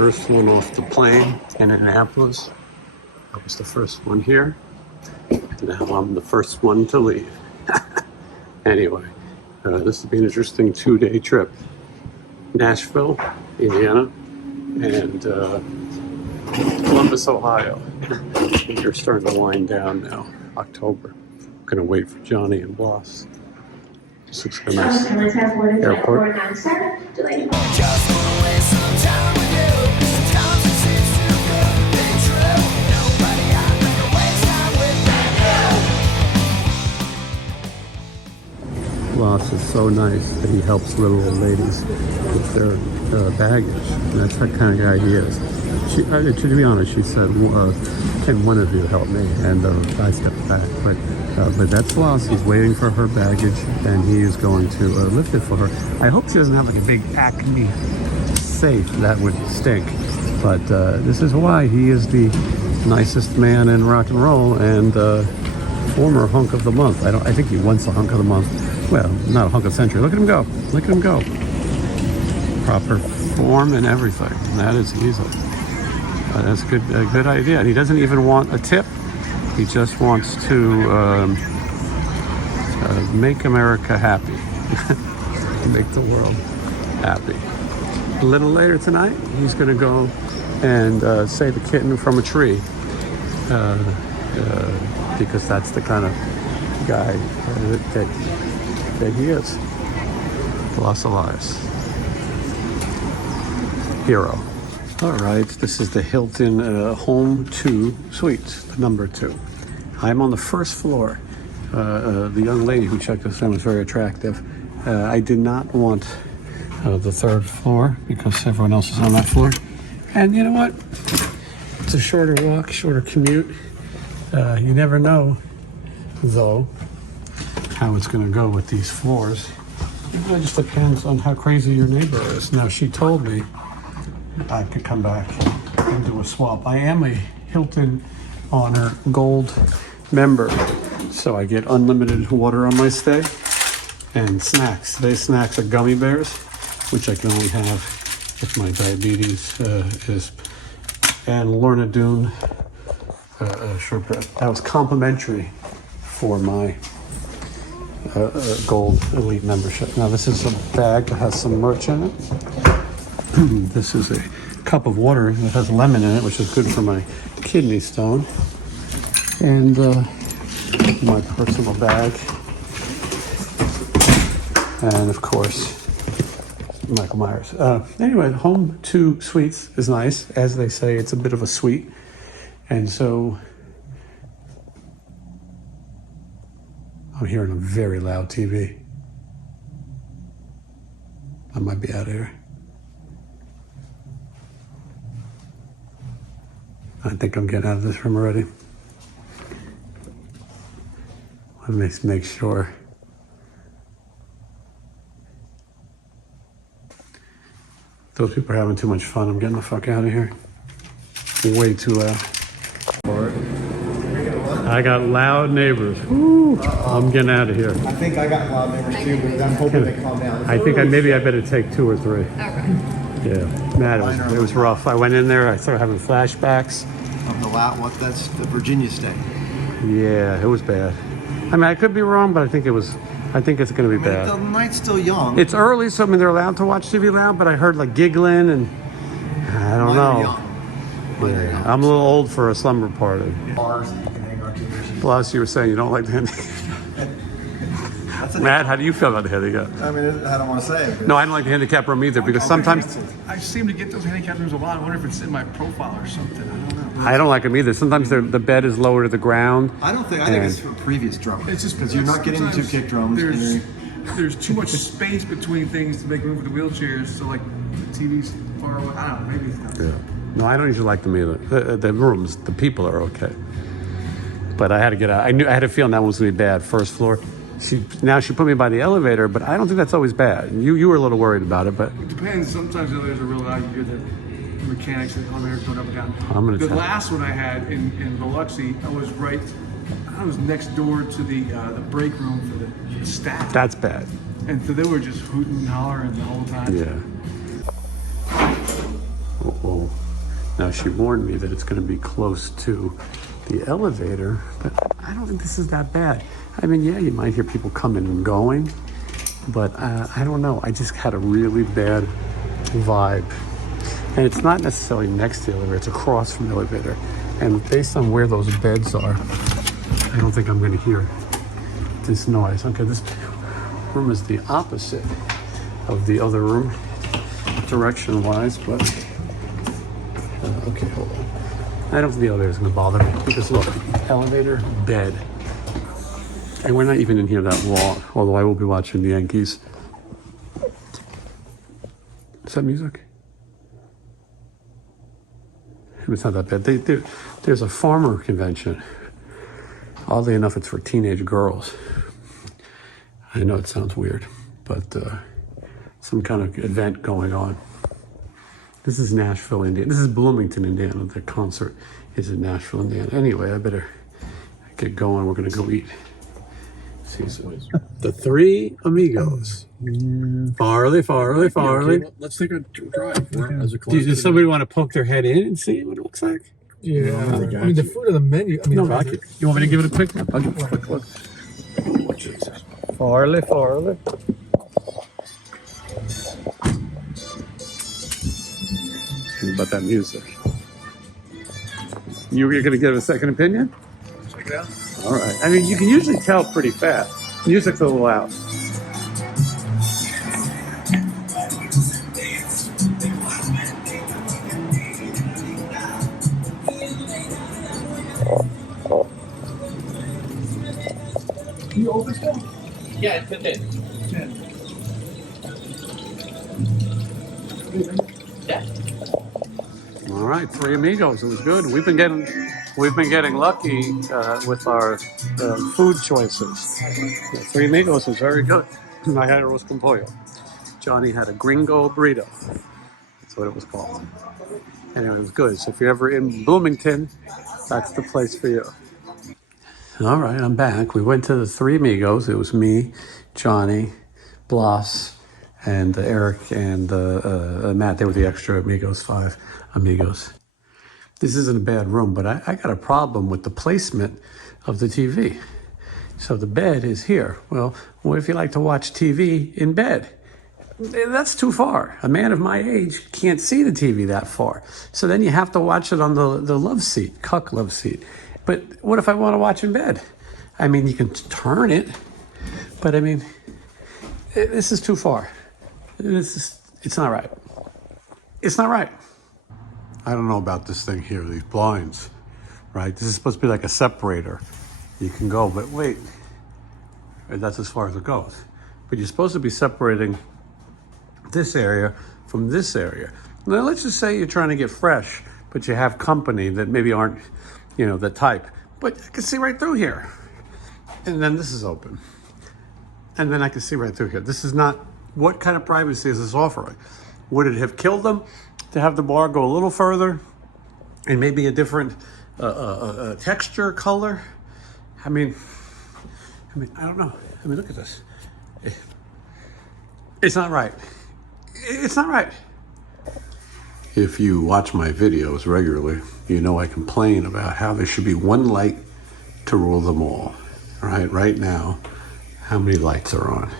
first one off the plane in Annapolis. I was the first one here. Now I'm the first one to leave. Anyway, this will be an interesting 2-day trip. Nashville, Indiana, and Columbus, Ohio. We're starting to wind down now, October. I'm gonna wait for Johnny and Bloss. This looks like a nice airport. Bloss is so nice that he helps little old ladies with their baggage. And that's the kind of guy he is. To be honest, she said, can one of you help me? And I stepped back. But that's Bloss. He's waiting for her baggage, and he is going to lift it for her. I hope she doesn't have like a big Acme safe. That would stink. But this is why he is the nicest man in rock and roll and former hunk of the month. I think he wants a hunk of the month. Well, not a hunk of the century. Look at him go. Look at him go. Proper form and everything. That is easy. That's a good idea. And he doesn't even want a tip. He just wants to make America happy. Make the world happy. A little later tonight, he's going to go and save a kitten from a tree. Because that's the kind of guy that he is. Los Elias. Hero. All right, this is the Hilton Home 2 Suites, number 2. I'm on the first floor. The young lady who checked us in was very attractive. I did not want the third floor because everyone else is on that floor. And you know what? It's a shorter walk, shorter commute. You never know, though, how it's going to go with these floors. It just depends on how crazy your neighbor is. Now, she told me I could come back and do a swap. I am a Hilton Honor Gold member, so I get unlimited water on my stay and snacks. Today's snacks are gummy bears, which I can only have if my diabetes is, and Lorna Doone shortbread. That was complimentary for my Gold Elite membership. Now this is a bag that has some merch in it. This is a cup of water that has lemon in it, which is good for my kidney stone. And my personal bag. And of course, Michael Myers. Anyway, Home 2 Suites is nice. As they say, it's a bit of a suite. And so I'm hearing a very loud TV. I might be out of here. I think I'm getting out of this room already. Let me make sure. Those people are having too much fun. I'm getting the fuck out of here. Way too loud. I got loud neighbors. Woo, I'm getting out of here. I think I got loud neighbors too, but I'm hoping they calm down. I think maybe I better take 2 or 3. Okay. Yeah, man, it was rough. I went in there, I started having flashbacks. Of the that's the Virginia state. Yeah, it was bad. I mean, I could be wrong, but I think it's going to be bad. The night's still young. It's early, so I mean, they're allowed to watch TV loud, but I heard like giggling and I don't know. Yeah, I'm a little old for a slumber party. Bars that you can hang on to. Plus, you were saying you don't like the handicap. Matt, how do you feel about the handicap? I mean, I don't want to say it. No, I don't like the handicap room either because sometimes I seem to get those handicap rooms a lot. I wonder if it's in my profile or something. I don't know. I don't like them either. Sometimes the bed is lower to the ground. I think it's for previous drummers. It's just because you're not getting the 2 kick drums. There's too much space between things to make room for the wheelchairs. So like the TV's far away. I don't know. Maybe it's not. Yeah. No, I don't usually like them either. The rooms, the people are okay. But I had to get out. I had a feeling that one was going to be bad. First floor. She put me by the elevator, but I don't think that's always bad. You were a little worried about it, but it depends. Sometimes the elevators are real loud. You hear the mechanics and elevators going up and down. The last one I had in Biloxi, I was next door to the break room for the staff. That's bad. And so they were just hooting and hollering the whole time. Yeah. Uh-oh. Now, she warned me that it's going to be close to the elevator, but I don't think this is that bad. I mean, yeah, you might hear people coming and going, but I don't know. I just had a really bad vibe. And it's not necessarily next to the elevator, it's across from the elevator. And based on where those beds are, I don't think I'm going to hear this noise. Okay, this room is the opposite of the other room, direction-wise, but okay, hold on. I don't think the elevator is going to bother me because look, elevator, bed. And we're not even in here that long, although I will be watching the Yankees. Is that music? It's not that bad. There's a farmer convention. Oddly enough, it's for teenage girls. I know it sounds weird, but some kind of event going on. This is Nashville, Indiana. This is Bloomington, Indiana. The concert is in Nashville, Indiana. Anyway, I better get going. We're going to go eat. The Three Amigos. Farley. Let's take a drive as a Does somebody want to poke their head in and see what it looks like? Yeah, I mean the food of the menu. I mean, No, you want me to give it a quick look? I'll give it a quick look. Farley. What about that music? You're going to give a second opinion? check it out. All right. I mean, you can usually tell pretty fast. Music's a little loud. Can you open still? Yeah, it fit in. Yeah. All right, Three Amigos. It was good. We've been getting lucky with our food choices. The Three Amigos was very good. I had a roast con pollo. Johnny had a gringo burrito. That's what it was called. Anyway, it was good. So if you're ever in Bloomington, that's the place for you. All right, I'm back. We went to the Three Amigos. It was me, Johnny, Blas, and Eric and Matt. They were the extra amigos, 5 amigos. This isn't a bad room, but I got a problem with the placement of the TV. So the bed is here. Well, what if you like to watch TV in bed? That's too far. A man of my age can't see the TV that far. So then you have to watch it on the love seat, cuck love seat. But what if I want to watch in bed? I mean, you can turn it, but I mean, this is too far. It's not right. It's not right. I don't know about this thing here, these blinds, right? This is supposed to be like a separator. You can go, but wait, that's as far as it goes. But you're supposed to be separating this area from this area. Now, let's just say you're trying to get fresh, but you have company that maybe aren't, the type. But I can see right through here. And then this is open. And then I can see right through here. This is not, what kind of privacy is this offering? Would it have killed them to have the bar go a little further and maybe a different texture, color? I mean, I don't know. I mean, look at this. It's not right. It's not right. If you watch my videos regularly, you know I complain about how there should be one light to rule them all. Right now, how many lights are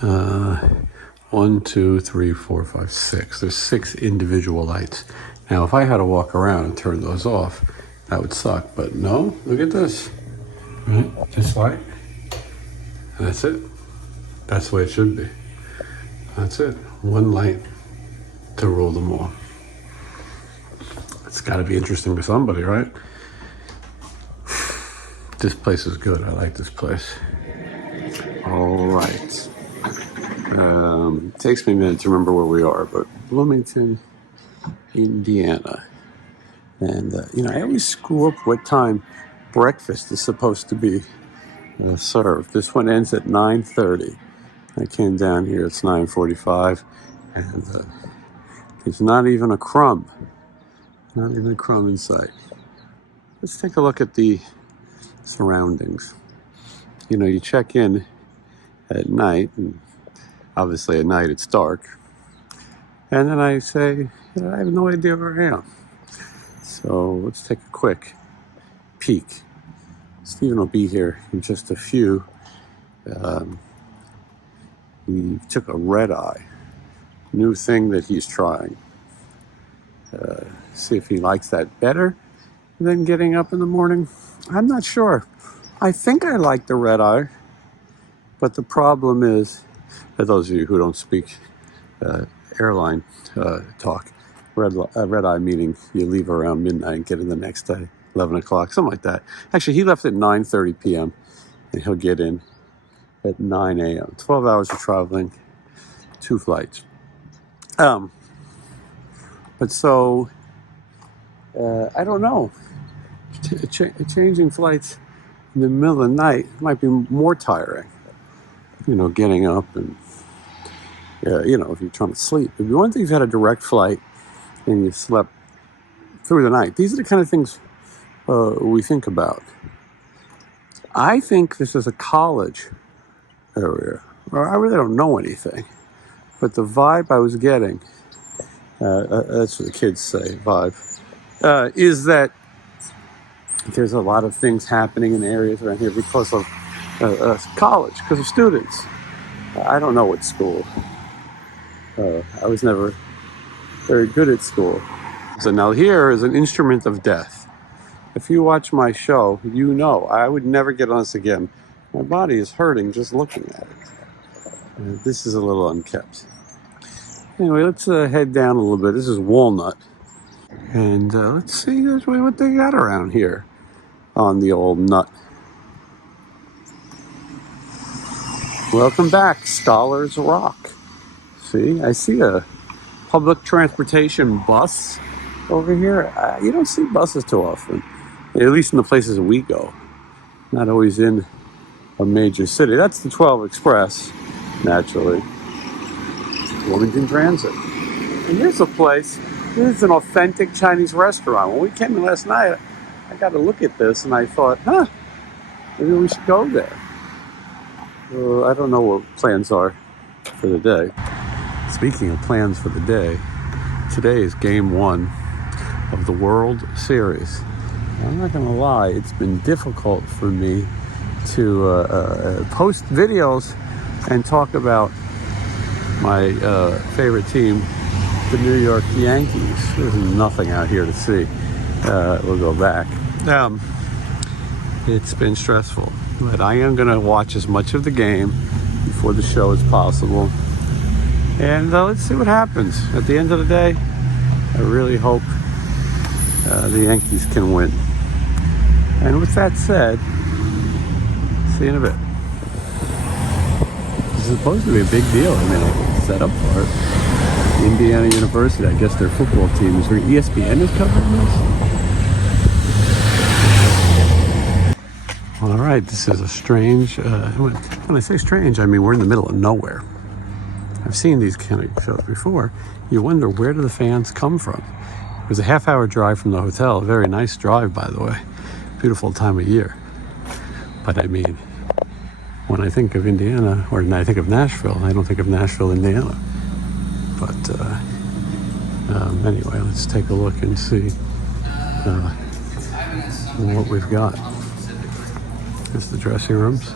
on? 1, 2, 3, 4, 5, 6. There's 6 individual lights. Now, if I had to walk around and turn those off, that would suck. But no, look at this. Right? This light. And that's it. That's the way it should be. That's it. One light to rule them all. It's got to be interesting to somebody, right? This place is good. I like this place. All right. It takes me a minute to remember where we are, but Bloomington, Indiana. And, I always screw up what time breakfast is supposed to be served. This one ends at 9:30. I came down here, it's 9:45, and there's not even a crumb. Not even a crumb in sight. Let's take a look at the surroundings. You check in at night, and obviously at night it's dark. And then I say, I have no idea where I am. So let's take a quick peek. Stephen will be here in just a few. He took a red eye, new thing that he's trying. See if he likes that better than getting up in the morning. I'm not sure. I think I like the red eye, but the problem is, for those of you who don't speak airline talk, red eye meaning you leave around midnight and get in the next day, 11 o'clock, something like that. Actually, he left at 9:30 p.m. and he'll get in at 9 a.m. 12 hours of traveling, 2 flights. But so, I don't know. Changing flights in the middle of the night might be more tiring. You know, getting up and, you know, if you're trying to sleep. It'd be one thing if you had a direct flight and you slept through the night. These are the kind of things we think about. I think this is a college area. Well, I really don't know anything. But the vibe I was getting, that's what the kids say, vibe, is that there's a lot of things happening in areas around here because of college, because of students. I don't know what school. I was never very good at school. So now here is an instrument of death. If you watch my show, you know I would never get on this again. My body is hurting just looking at it. This is a little unkept. Anyway, let's head down a little bit. This is Walnut. And let's see what they got around here on the old nut. Welcome back, Scholars Rock. See, I see a public transportation bus over here. You don't see buses too often, at least in the places we go. Not always in a major city. That's the 12 Express, naturally. Wilmington Transit. And here's a place. This is an authentic Chinese restaurant. When we came in last night, I got to look at this and I thought, maybe we should go there. I don't know what plans are for the day. Speaking of plans for the day, today is game 1 of the World Series. I'm not going to lie, it's been difficult for me to post videos and talk about my favorite team, the New York Yankees. There's nothing out here to see. We'll go back. It's been stressful, but I am going to watch as much of the game before the show as possible. And let's see what happens. At the end of the day, I really hope the Yankees can win. And with that said, see you in a bit. This is supposed to be a big deal. I mean, I set up for it. Indiana University, I guess their football team is where ESPN is covering this. All right, this is a strange, when I say strange, I mean we're in the middle of nowhere. I've seen these kind of shows before. You wonder, where do the fans come from? It was a half-hour drive from the hotel. A very nice drive, by the way. Beautiful time of year. But I mean, when I think of Indiana, or when I think of Nashville, I don't think of Nashville, Indiana. But anyway, let's take a look and see what we've got. Here's the dressing rooms.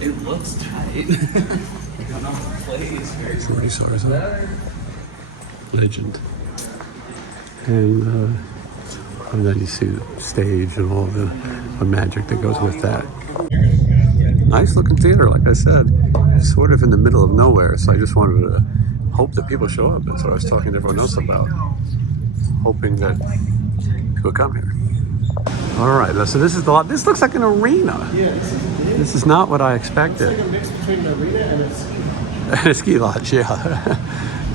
It looks tight. I don't know if it plays very Racers, legend. And then you see the stage and all the magic that goes with that. Nice looking theater, like I said. It's sort of in the middle of nowhere, so I just wanted to hope that people show up. That's what I was talking to everyone else about. Hoping that people come here. All right, so this is the lot. This looks like an arena. Yeah, this is not what I expected. It's like a mix between an arena and a ski lodge. A ski lodge, yeah.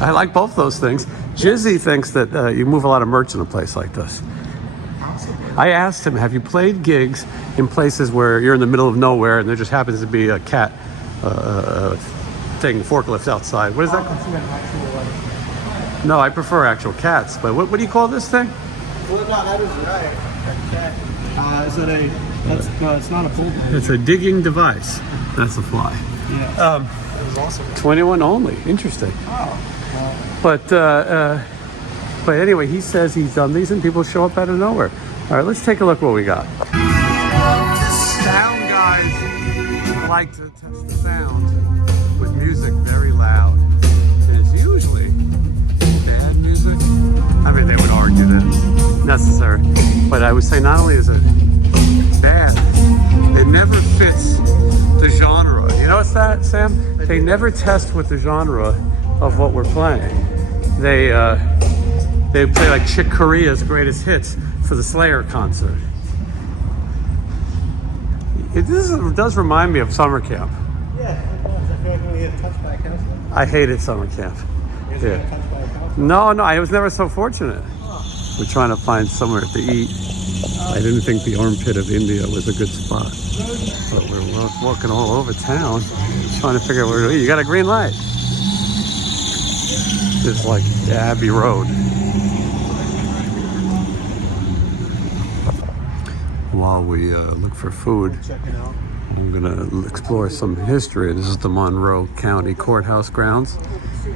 I like both those things. Jizzy thinks that you move a lot of merch in a place like this. I asked him, have you played gigs in places where you're in the middle of nowhere and there just happens to be a cat taking forklifts outside? What is that called? No, I prefer actual cats, but what do you call this thing? Well, no, that is right. Cat. Is that a? No, it's not a bull. It's a digging device. That's a fly. Yeah. It was awesome. 21 only. Interesting. Oh. But But anyway, he says he's done these and people show up out of nowhere. All right, let's take a look what we got. Sound guys like to test the sound with music very loud. And it's usually bad music. I mean, they would argue that's necessary. But I would say not only is it bad, it never fits the genre. You know what's that, Sam? They never test with the genre of what we're playing. They play like Chick Corea's greatest hits for the Slayer concert. It does remind me of summer camp. Yeah, it does. I feel like when we get touched by a counselor. I hated summer camp. You guys get touched by a counselor? No, I was never so fortunate. We're trying to find somewhere to eat. I didn't think the armpit of India was a good spot. But we're walking all over town, trying to figure out where to eat. You got a green light. It's like Abbey Road. While we look for food, I'm gonna explore some history. This is the Monroe County Courthouse grounds.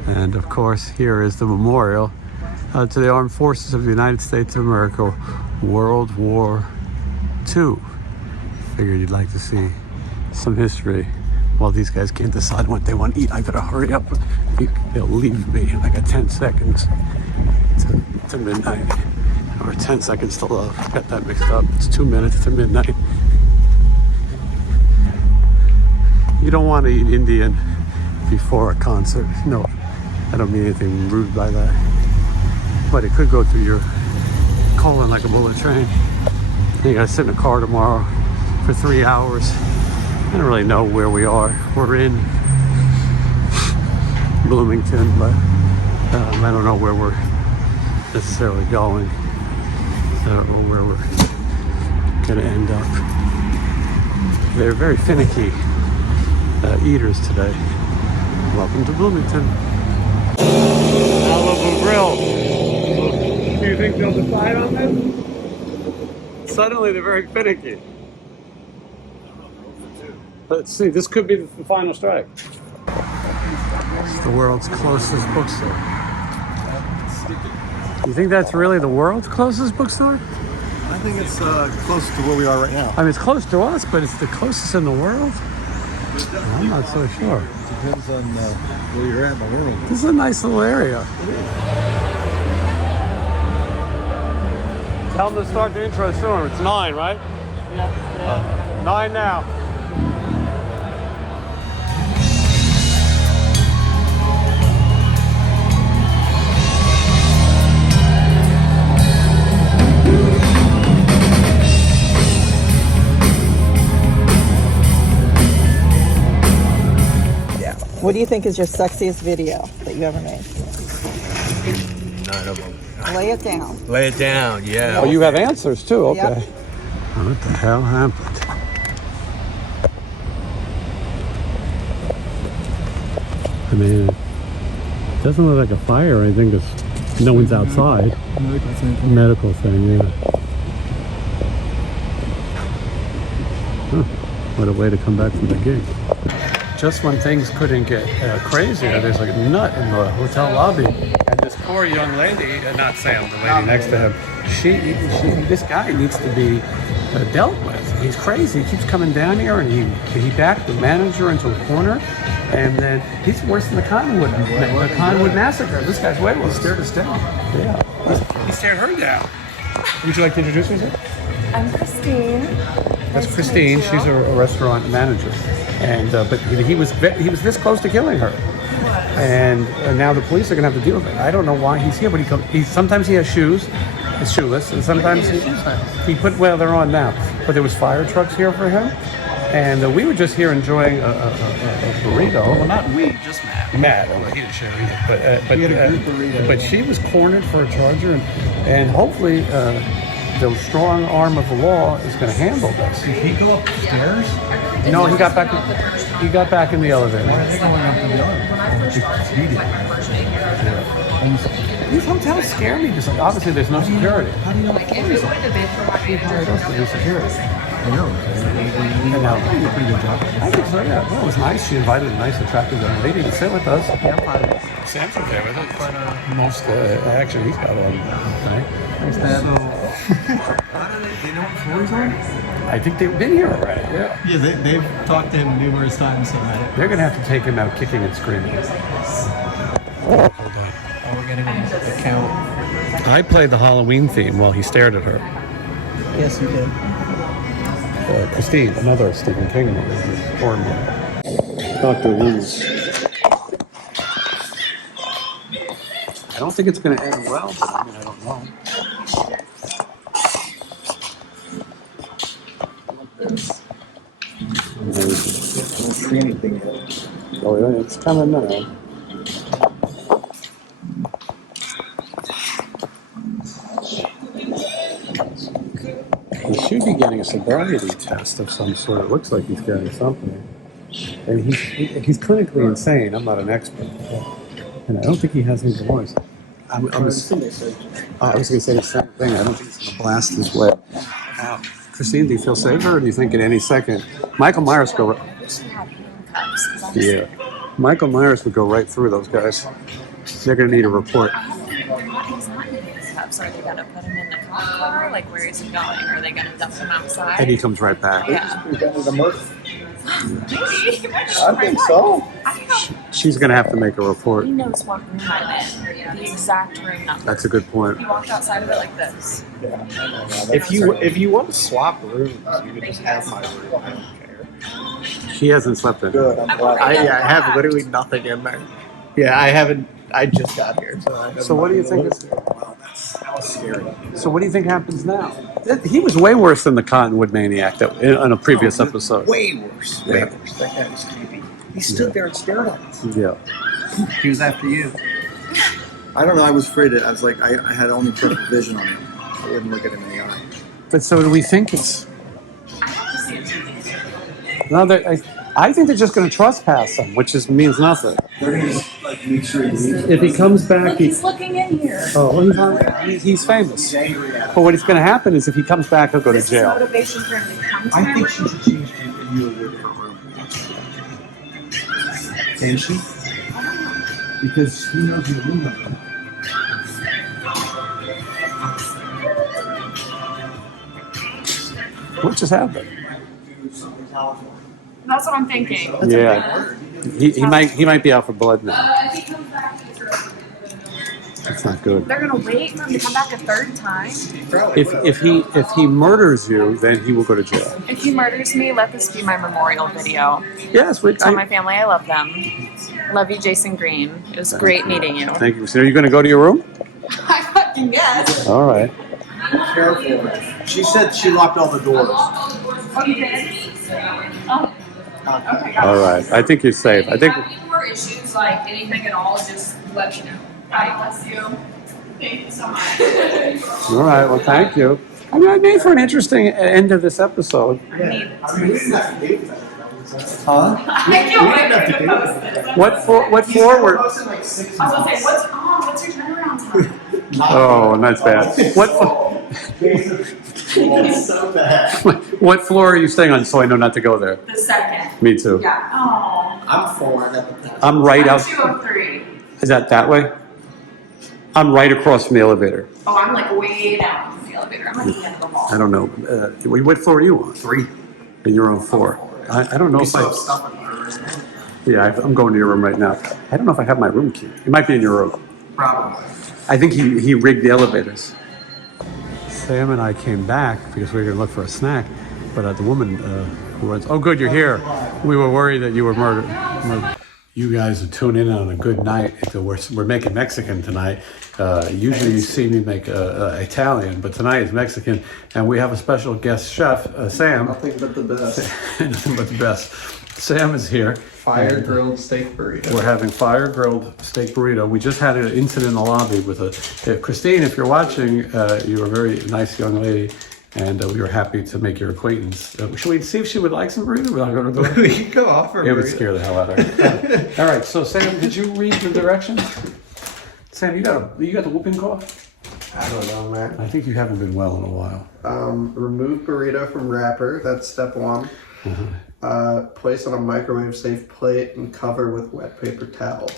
And of course, here is the memorial to the Armed Forces of the United States of America, World War II. Figured you'd like to see some history. While these guys can't decide what they want to eat, I gotta hurry up. They'll leave me. I got 10 seconds to midnight. Or 10 seconds to love. Got that mixed up. It's 2 minutes to midnight. You don't want to eat Indian before a concert. No, I don't mean anything rude by that. But it could go through your colon like a bullet train. You gotta sit in a car tomorrow for 3 hours. I don't really know where we are. We're in Bloomington, but I don't know where we're necessarily going. I don't know where we're gonna end up. They're very finicky eaters today. Welcome to Bloomington. Malibu Grill. Do you think they'll decide on this? Suddenly they're very finicky. Let's see, this could be the final strike. It's the world's closest bookstore. You think that's really the world's closest bookstore? I think it's close to where we are right now. I mean, it's close to us, but it's the closest in the world? I'm not so sure. Depends on where you're at in the world. This is a nice little area. Tell them to start the intro soon. It's 9, right? Yeah. 9 now. What do you think is your sexiest video that you ever made? None of them. Lay it down. Lay it down, yeah. Oh, you have answers too, okay. Yep. What the hell happened? I mean, it doesn't look like a fire or anything because no one's outside. Medical thing, yeah. Huh. What a way to come back from the gig. Just when things couldn't get crazier, there's like a nut in the hotel lobby. And this poor young lady, not Sam, the lady next to him, this guy needs to be dealt with. He's crazy. He keeps coming down here and he backed the manager into a corner. And then he's worse than the Cottonwood massacre. This guy's way worse. He stared us down. Yeah. He stared her down. Would you like to introduce yourself? I'm Christine. That's Christine. She's a restaurant manager. And but he was this close to killing her, and now the police are gonna have to deal with it. I don't know why he's here, but sometimes he has shoes, he's shoeless, and sometimes he put they're on now. But there was fire trucks here for him, and we were just here enjoying a burrito. Well, not we, just Matt. Matt, well, he didn't share either, but she was cornered for a charger, and hopefully the strong arm of the law is going to handle this. Did he go upstairs? No, he got back. He got back in the elevator. Why are they going up to the other? These hotels scare me because obviously there's no security. How do you know the There's no security. know. And now, You did a pretty good job. I think so, yeah. Well, it was nice. She invited a nice, attractive young lady to sit with us. Yeah, I'm fine with it. Sam's okay with it, but most action he's got on. Okay. Thanks, Dad. Do you know what floor he's on? I think they've been here already, yeah. Yeah, they've talked to him numerous times about it. They're going to have to take him out kicking and screaming. Hold on. Oh, we're getting the count. I played the Halloween theme while he stared at her. Yes, you did. Christine, another Stephen King movie. Horror movie. Dr. Lose. I don't think it's going to end well, but I mean, I don't know. Oh, yeah, it's coming now. He should be getting a sobriety test of some sort. It looks like he's getting something. And he's clinically insane. I'm not an expert. And I don't think he has any remorse. I was going to say the same thing. I don't think he's going to blast his way. Christine, do you feel safer, or do you think at any second Michael Myers go? Yeah, Michael Myers would go right through those guys. They're going to need a report. He's not in handcuffs. Are they going to put him in the car? Like, where is he going? Are they going to dump him outside? And he comes right back. Yeah. Maybe. I think so. She's going to have to make a report. He knows what room I'm in. The exact room number. That's a good point. He walked outside of it like this. If you want to swap rooms, you can just have my room. I don't care. He hasn't slept in. Good. I'm glad. I have literally nothing in there. Yeah, I haven't. I just got here. So what do you think? Wow, that was scary. So what do you think happens now? He was way worse than the Cottonwood Maniac that in a previous episode. Way worse. Way worse. That guy was creepy. He stood there and stared at us. Yeah. He was after you. I don't know. I was afraid. I was like, I had only perfect vision on him. I wouldn't look at him in the eye. But so do we think it's? No, I think they're just going to trespass him, which means nothing. They're gonna just like make sure he leaves. If he comes back, Look, he's looking in here. he's famous. He's angry at But what's going to happen is if he comes back, he'll go to This is jail. motivation for him to come to I my think she room. should change you with her room. Can she? Because he knows your room number. What just happened? That's what I'm thinking. Yeah, he might be out for blood now. That's not good. They're gonna wait for him to come back a third time. If he murders you, then he will go to jail. If he murders me, let this be my memorial video. Yes, Tell my family I love them. Love you, Jason Green. It was great meeting you. Thank you. So are you going to go to your room? I fucking guess. All right. Careful. She said she locked all the doors. Oh, you did? Oh. Okay. All right. I think you're safe. I think. If you have any more issues, like anything at all, just let me know. God bless you. Thank you so much. All right. Well, thank you. I mean, I made for an interesting end of this episode. I mean, we didn't have to date that. Huh? I can't wait for you to post this. What floor were? I was gonna say, what's your turnaround time? Oh, that's bad. So bad. What floor are you staying on? So I know not to go there. The second. Me too. Yeah. Oh. I'm 4. I'm right I'm out. 203. Is that way? I'm right across from the elevator. Oh, I'm like way down from the elevator. I'm at the end of the hall. I don't know. What floor are you on? 3. And you're on 4. I don't know if Yeah, I'm going to your room right now. I don't know if I have my room key. It might be in your room. Probably. I think he rigged the elevators. Sam and I came back because we were going to look for a snack, but the woman who runs, oh good, you're here. We were worried that you were murdered. You guys are tuning in on a good night. We're making Mexican tonight. Usually you see me make Italian, but tonight is Mexican, and we have a special guest chef, Sam. Nothing but the best. Nothing but the best. Sam is here. Fire grilled steak burrito. We're having fire grilled steak burrito. We just had an incident in the lobby with Christine. If you're watching, you're a very nice young lady, and we were happy to make your acquaintance. Should we see if she would like some burrito? We can go off her. It would scare the hell out of her. All right. So Sam, did you read the directions? Sam, you got the whooping cough? I don't know, man. I think you haven't been well in a while. Remove burrito from wrapper. That's step one. Place on a microwave safe plate and cover with wet paper towel.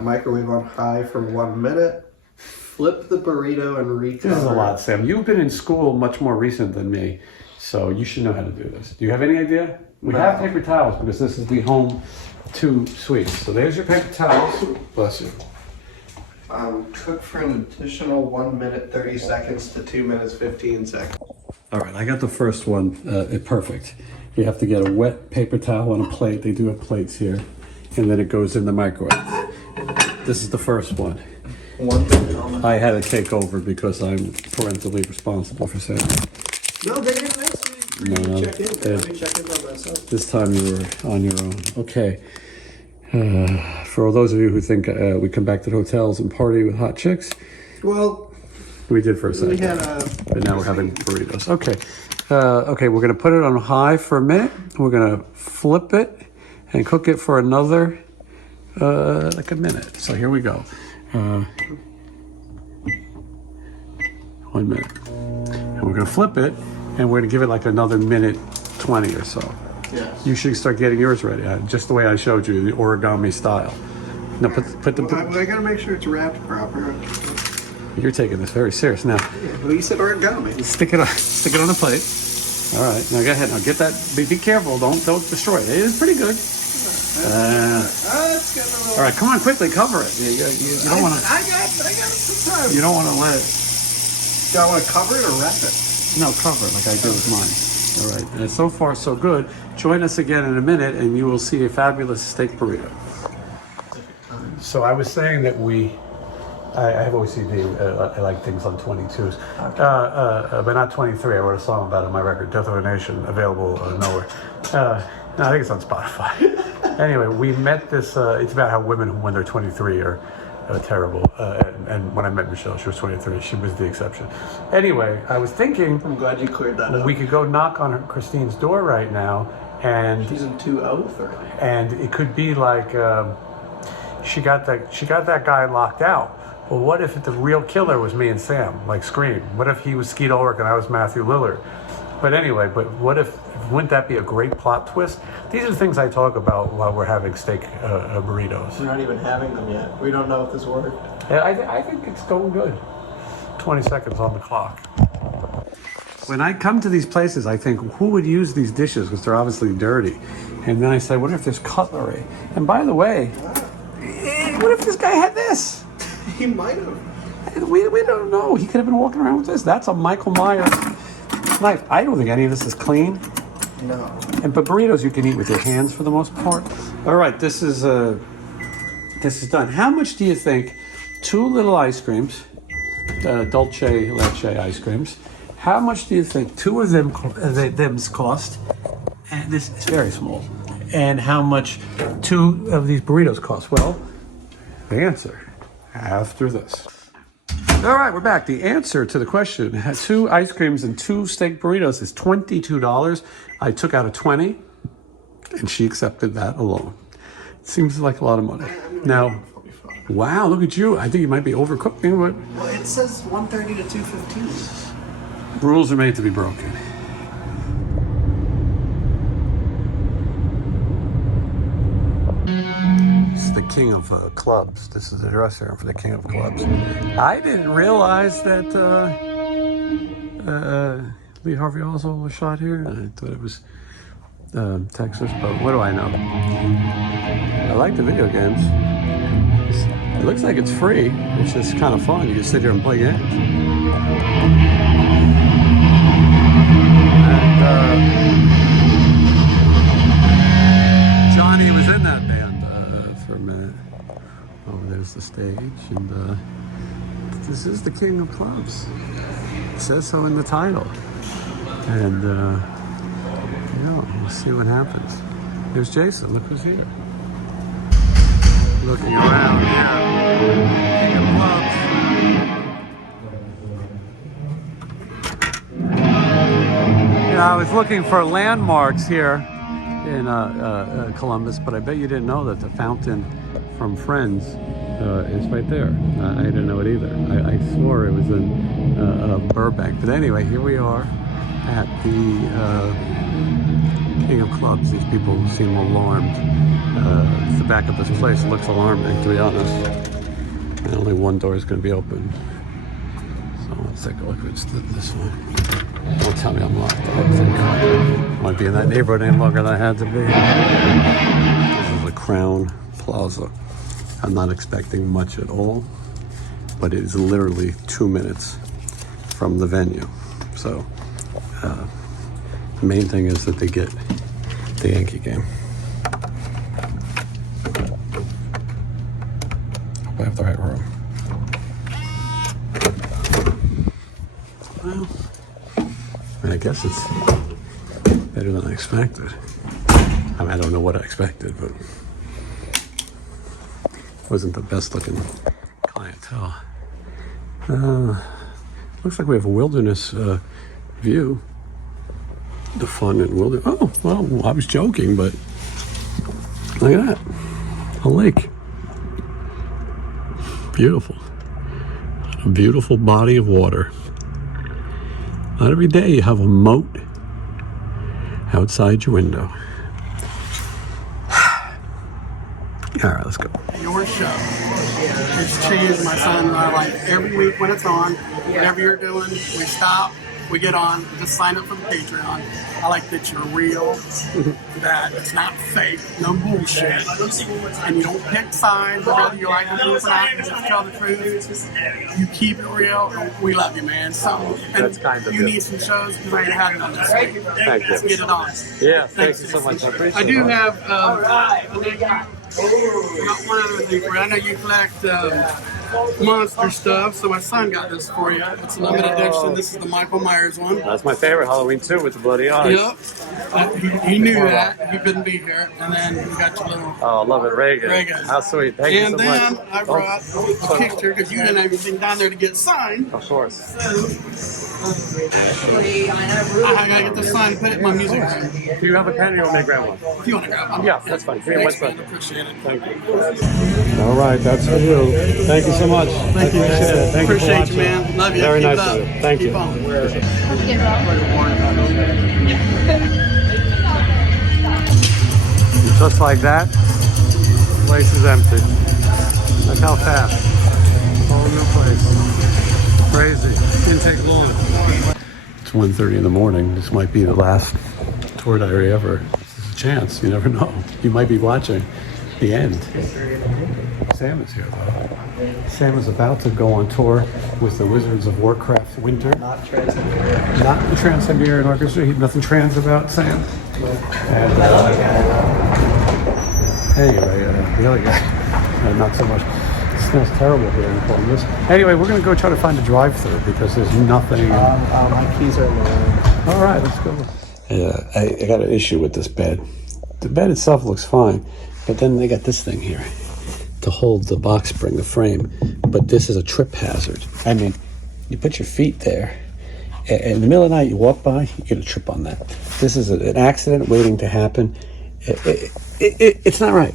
Microwave on high for 1 minute. Flip the burrito and recover. This is a lot, Sam. You've been in school much more recent than me, so you should know how to do this. Do you have any idea? We have paper towels because this is the home 2 suites. So there's your paper towels. Bless you. Cook for an additional 1 minute 30 seconds to 2 minutes 15 seconds. All right, I got the first one perfect. You have to get a wet paper towel on a plate. They do have plates here, and then it goes in the microwave. This is the first one. I had to take over because I'm parentally responsible for Sam. No, they didn't ask me. No, Check in. Let me check in by myself. this time you were on your own. Okay. For all those of you who think we come back to the hotels and party with hot chicks, Well, we did for a second. we had But now we're having burritos. Okay. Okay, we're going to put it on high for a minute. We're going to flip it and cook it for another, like a minute. So here we go. 1 minute. And we're going to flip it, and we're going to give it like another minute 20 or so. Yes. You should start getting yours ready, just the way I showed you, the origami style. No, put the... I gotta make sure it's wrapped proper. You're taking this very serious now. Well, you said origami. Stick it on the plate. All right, now go ahead. Now get that. Be careful. Don't destroy it. It is pretty good. It's getting a little. All right, come on, quickly cover it. You don't want to. I got some time. You don't want to let it. Do I want to cover it or wrap it? No, cover it like I did with mine. All right. And so far, so good. Join us again in a minute, and you will see a fabulous steak burrito. So I was saying that I have OCD. I like things on 22s, but not 23. I wrote a song about it on my record, Death of a Nation, available nowhere. No, I think it's on Spotify. Anyway, we met this. It's about how women, when they're 23, are terrible. And when I met Michelle, she was 23. She was the exception. Anyway, I was thinking, I'm glad you cleared that up. we could go knock on Christine's door right now, and She's in 203. and it could be like she got that guy locked out. Well, what if the real killer was me and Sam, like Scream? What if he was Skeet Ulrich and I was Matthew Lillard? But anyway, what if, wouldn't that be a great plot twist? These are the things I talk about while we're having steak burritos. We're not even having them yet. We don't know if this worked. And I think it's going good. 20 seconds on the clock. When I come to these places, I think, who would use these dishes? Because they're obviously dirty. And then I say, what if there's cutlery? And by the way, what if this guy had this? He might have. We don't know. He could have been walking around with this. That's a Michael Myers knife. I don't think any of this is clean. No. But burritos you can eat with your hands for the most part. All right, this is done. How much do you think 2 little ice creams, Dulce Leche ice creams, how much do you think 2 of them cost? And this is very small. And how much 2 of these burritos cost? Well, the answer after this. All right, we're back. The answer to the question, 2 ice creams and 2 steak burritos is $22. I took out a 20, and she accepted that alone. It seems like a lot of money. Now, wow, look at you. I think you might be overcooking, but Well, it says 130 to 215. rules are made to be broken. This is the king of clubs. This is the dressing room for the king of clubs. I didn't realize that Lee Harvey Oswald was shot here. I thought it was Texas, but what do I know? I like the video games. It looks like it's free, which is kind of fun. You can sit here and play games. And Johnny was in that band for a minute. Oh, there's the stage, and this is the king of clubs. It says so in the title. And we'll see what happens. Here's Jason. Look who's here. Looking around, yeah. King of clubs. I was looking for landmarks here in Columbus, but I bet you didn't know that the fountain from Friends is right there. I didn't know it either. I swore it was in Burbank. But anyway, here we are at the King of Clubs. These people seem alarmed. The back of this place looks alarming, to be honest. And only one door is going to be open. So let's take a look. It's this one. Don't tell me I'm locked. I want to be in that neighborhood any longer than I had to be. This is the Crown Plaza. I'm not expecting much at all, but it is literally 2 minutes from the venue. So the main thing is that they get the Yankee game. Hope I have the right room. Well, I guess it's better than I expected. I mean, I don't know what I expected, but it wasn't the best looking clientele. Looks like we have a wilderness view. The fun and wilderness. Oh, well, I was joking, but look at that. A lake. Beautiful. A beautiful body of water. Not every day you have a moat outside your window. All right, let's go. Your show. It's changed my son and I life every week when it's on. Whatever you're doing, we stop, we get on, just sign up for the Patreon. I like that you're real, that it's not fake, no bullshit, and you don't pick sides, whether you like the truth or not, you just tell the truth. You keep it real. We love you, man. That's kind of you it. need some shows because I ain't had none this week. Thank you. Let's get it on. Yeah, thank you so much. I appreciate I do it. have got one other thing for you. I know you collect monster stuff, so my son got this for you. It's a limited edition. This is the Michael Myers one. That's my favorite Halloween too, with the bloody eyes. Yep. He knew that. He couldn't be here. And then we got your little... Oh, I love it, Reagan. Reagan. How sweet. Thank you so much. And then I brought a picture because you didn't have anything down there to get signed. Of course. I gotta get this signed and put it in my music room. Do you have a pen or you want me to grab one? If you want to grab one. Yeah, that's fine. Here, Thanks, one man. second. Appreciate it. Thank you. All right, that's for you. Thank you so much. Thank you, man. Thank you for Appreciate watching. you, man. Love you. Very Keep nice it up. of you. Thank Keep you. on. Just like that, the place is empty. Look how fast. Whole new place. Crazy. Didn't take long. It's 1:30 in the morning. This might be the last tour diary ever. There's a chance. You never know. You might be watching the end. Sam is here, though. Sam is about to go on tour with the Wizards of Warcraft Winter. Not Trans-Siberian. Not the Trans-Siberian Orchestra. He's nothing trans about Sam. And anyway, really, not so much. It smells terrible here in Columbus. Anyway, we're going to go try to find a drive-thru because there's nothing. My keys are low. All right, let's go. Yeah, I got an issue with this bed. The bed itself looks fine, but then they got this thing here to hold the box spring, the frame. But this is a trip hazard. I mean, you put your feet there, and in the middle of the night you walk by, you're gonna trip on that. This is an accident waiting to happen. It's not right.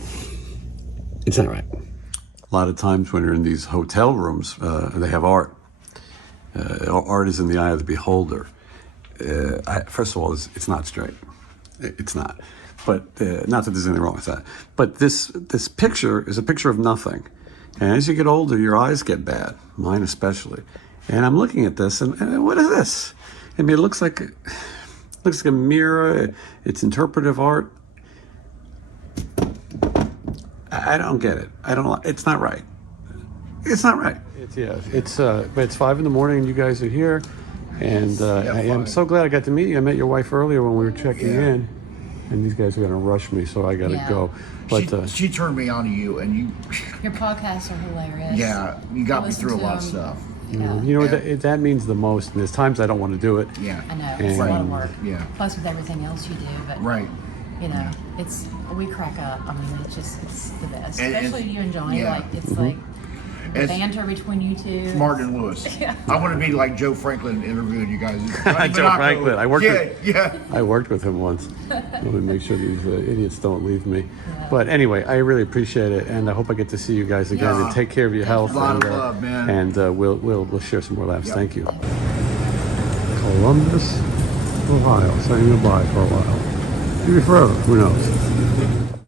It's not right. A lot of times when you're in these hotel rooms, they have art. Art is in the eye of the beholder. First of all, it's not straight. It's not. But not that there's anything wrong with that. But this picture is a picture of nothing. And as you get older, your eyes get bad, mine especially. And I'm looking at this, and what is this? I mean, it looks like a mirror. It's interpretive art. I don't get it. I don't. It's not right. It's not right. But it's 5 in the morning, and you guys are here. And I am so glad I got to meet you. I met your wife earlier when we were checking in. And these guys are going to rush me, so I got to go. But she turned me on to you, and you. Your podcasts are hilarious. Yeah, you got me through a lot of stuff. Yeah. you know that means the most. And there's times I don't want to do it. Yeah. I know, it's a lot of work. Yeah. Plus with everything else you do, but Right. you know, we crack up. I mean, it's the best. And- Especially you and Johnny, yeah. like it's like It's banter between you two. Martin Lewis. Yeah. I want to be like Joe Franklin interviewing you guys. Johnny Joe Monaco. Franklin. I worked Yeah. I worked with him once. Let me make sure these idiots don't leave me. But anyway, I really appreciate it, and I hope I get to see you guys again. Yeah. And take care of your health. A lot and, of love, man. And we'll share some more laughs. Thank you. Columbus, Ohio, saying goodbye for a while. Maybe forever. Who knows?